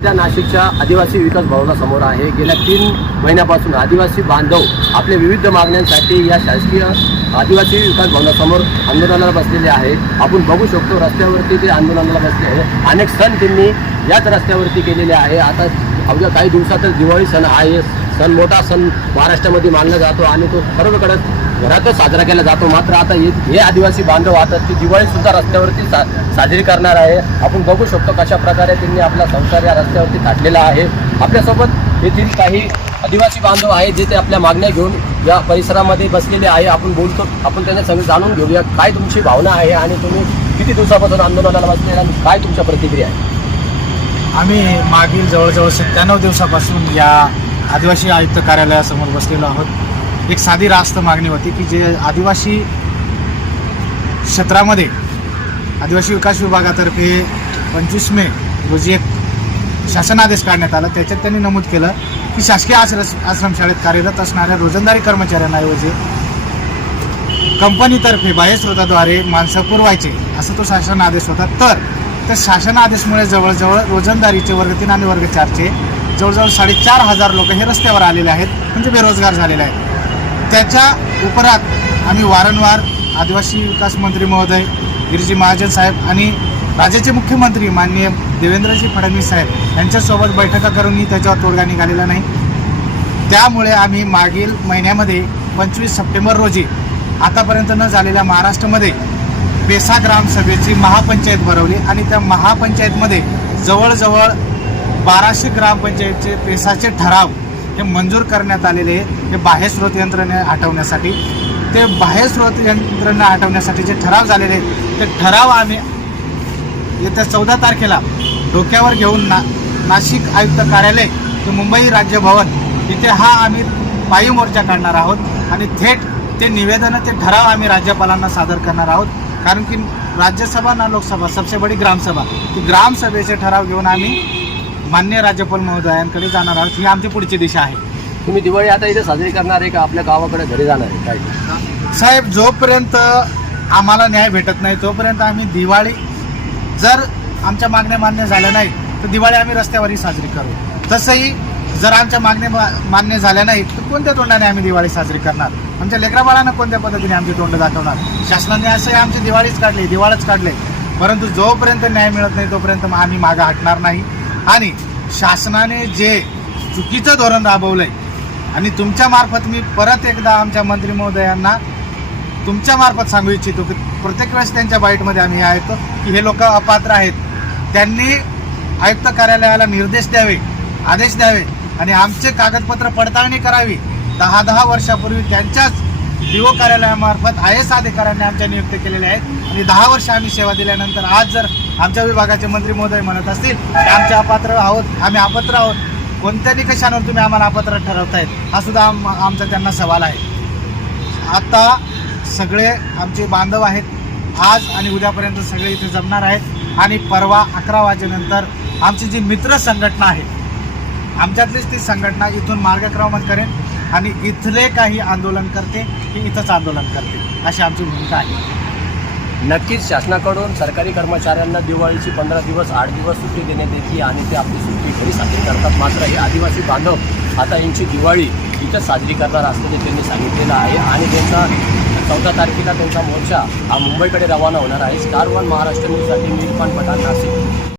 सध्या नाशिकच्या आदिवासी विकास भवनासमोर आहे. गेल्या तीन महिन्यापासून आदिवासी बांधव आपल्या विविध मागण्यांसाठी या शासकीय आदिवासी विकास भवनासमोर आंदोलनाला बसलेले आहेत. आपण बघू शकतो रस्त्यावरती ते आंदोलनाला बसले आहे अनेक सण त्यांनी याच रस्त्यावरती केलेले आहे. आता अवघ्या काही दिवसातच दिवाळी सण आहे सण मोठा सण महाराष्ट्रामध्ये मानला जातो आणि तो सर्वकडे घरातच साजरा केला जातो. मात्र आता हे हे आदिवासी बांधव आता ती दिवाळी सुद्धा रस्त्यावरती सा साजरी करणार आहे. आपण बघू शकतो कशा प्रकारे त्यांनी आपला संसार या रस्त्यावरती थाटलेला आहे. आपल्यासोबत येथील काही आदिवासी बांधव आहेत जे ते आपल्या मागण्या घेऊन या परिसरामध्ये बसलेले आहे. आपण बोलतो आपण त्यांना सगळं जाणून घेऊया काय तुमची भावना आहे आणि तुम्ही किती दिवसापासून आंदोलनाला बसलेला आणि काय तुमच्या प्रतिक्रिया आहे आम्ही मागील जवळजवळ सत्त्याण्णव दिवसापासून या आदिवासी आयुक्त कार्यालयासमोर बसलेलो आहोत. एक साधी रास्त मागणी होती की जे आदिवासी क्षेत्रामध्ये आदिवासी विकास विभागातर्फे पंचवीस मे रोजी एक शासनादेश काढण्यात आला. त्याच्यात त्यांनी नमूद केलं की शासकीय आश्रम आश्रमशाळेत कार्यरत असणाऱ्या रोजंदारी कर्मचाऱ्यांऐवजी कंपनीतर्फे बाह्यस्रोताद्वारे माणसं पुरवायचे असा तो शासन आदेश होता. तर त्या शासन आदेशमुळे जवळजवळ रोजंदारीचे वर्ग तीन आणि वर्ग चारचे जवळजवळ साडेचार हजार लोक हे रस्त्यावर आलेले आहेत म्हणजे बेरोजगार झालेले आहेत. त्याच्या उपरात आम्ही वारंवार आदिवासी विकास मंत्री महोदय गिरीजी महाजन साहेब आणि राज्याचे मुख्यमंत्री माननीय देवेंद्रजी फडणवीस साहेब यांच्यासोबत बैठका करूनही त्याच्यावर तोडगा निघालेला नाही. त्यामुळे आम्ही मागील महिन्यामध्ये पंचवीस सप्टेंबर रोजी आतापर्यंत न झालेल्या महाराष्ट्रामध्ये बेसा ग्रामसभेची महापंचायत भरवली आणि त्या महापंचायतमध्ये जवळजवळ बाराशे ग्रामपंचायतचे पेसाचे ठराव हे मंजूर करण्यात आलेले हे बाह्य स्रोत यंत्रणे हटवण्यासाठी ते बाह्य स्रोत यंत्रणा हटवण्यासाठी जे ठराव झालेले ते ठराव आम्ही येत्या चौदा तारखेला डोक्यावर घेऊन ना नाशिक आयुक्त कार्यालय ते मुंबई राज्य भवन इथे हा आम्ही पायी मोर्चा काढणार आहोत आणि थेट ते निवेदन ते ठराव आम्ही राज्यपालांना सादर करणार आहोत. कारण की राज्यसभा ना लोकसभा सबसे बडी ग्रामसभा ती ग्रामसभेचे ठराव घेऊन आम्ही मान्य राज्यपाल महोदयांकडे जाणार आहोत. ही आमची पुढची दिशा आहे. तुम्ही दिवाळी आता इथे साजरी करणार आहे का? आपल्या गावाकडे घरी जाणार आहे? काय? साहेब जोपर्यंत आम्हाला न्याय भेटत नाही तोपर्यंत आम्ही दिवाळी जर आमच्या मागण्या मान्य झाल्या नाही तर दिवाळी आम्ही रस्त्यावरही साजरी करू. तसंही जर आमच्या मागण्या मा- मान्य झाल्या नाही तर कोणत्या तोंडाने आम्ही दिवाळी साजरी करणार? आमच्या लेकराबाळांना कोणत्या पद्धतीने आमची तोंड दाखवणार? शासनाने असंही आमची दिवाळीच काढली दिवाळच काढले. परंतु जोपर्यंत न्याय मिळत नाही तोपर्यंत मग आम्ही मागं हटणार नाही. आणि शासनाने जे चुकीचं धोरण राबवलं आहे आणि तुमच्या मार्फत मी परत एकदा आमच्या मंत्री महोदयांना तुमच्या मार्फत सांगू इच्छितो की प्रत्येक वेळेस त्यांच्या बाईटमध्ये आम्ही हे ऐकतो की हे लोक अपात्र आहेत. त्यांनी आयुक्त कार्यालयाला निर्देश द्यावे आदेश द्यावे आणि आमचे कागदपत्र पडताळणी करावी. दहा दहा वर्षापूर्वी त्यांच्याच डीओ कार्यालयामार्फत आय एस अधिकाऱ्यांनी आमच्या नियुक्त केलेल्या आहेत आणि दहा वर्ष आम्ही सेवा दिल्यानंतर आज जर आमच्या विभागाचे मंत्री महोदय म्हणत असतील की आमचे अपात्र आहोत आम्ही अपात्र आहोत कोणत्या निकषांवर तुम्ही आम्हाला अपात्र ठरवतायत हा सुद्धा आम आमचा त्यांना सवाल आहे. आता सगळे आमचे बांधव आहेत आज आणि उद्यापर्यंत सगळे इथे जमणार आहेत. आणि परवा अकरा वाजेनंतर आमची जी मित्र संघटना आहे आमच्यातलीच ती संघटना इथून मार्गक्रमण करेन आणि इथले काही आंदोलन करते की इथंच आंदोलन करते अशी आमची भूमिका आहे. नक्कीच शासनाकडून सरकारी कर्मचाऱ्यांना दिवाळीची पंधरा दिवस आठ दिवस सुट्टी देण्यात येते आणि ते आपली सुट्टी घरी साजरी करतात. मात्र हे आदिवासी बांधव आता यांची दिवाळी इथं साजरी करणार असल्याचे त्यांनी सांगितलेलं आहे आणि त्यांचा चौदा तारखेला त्यांचा मोर्चा हा मुंबईकडे रवाना होणार आहे. स्टार वन महाराष्ट्र न्यूजसाठी मी इरफान पठाण नाशिक.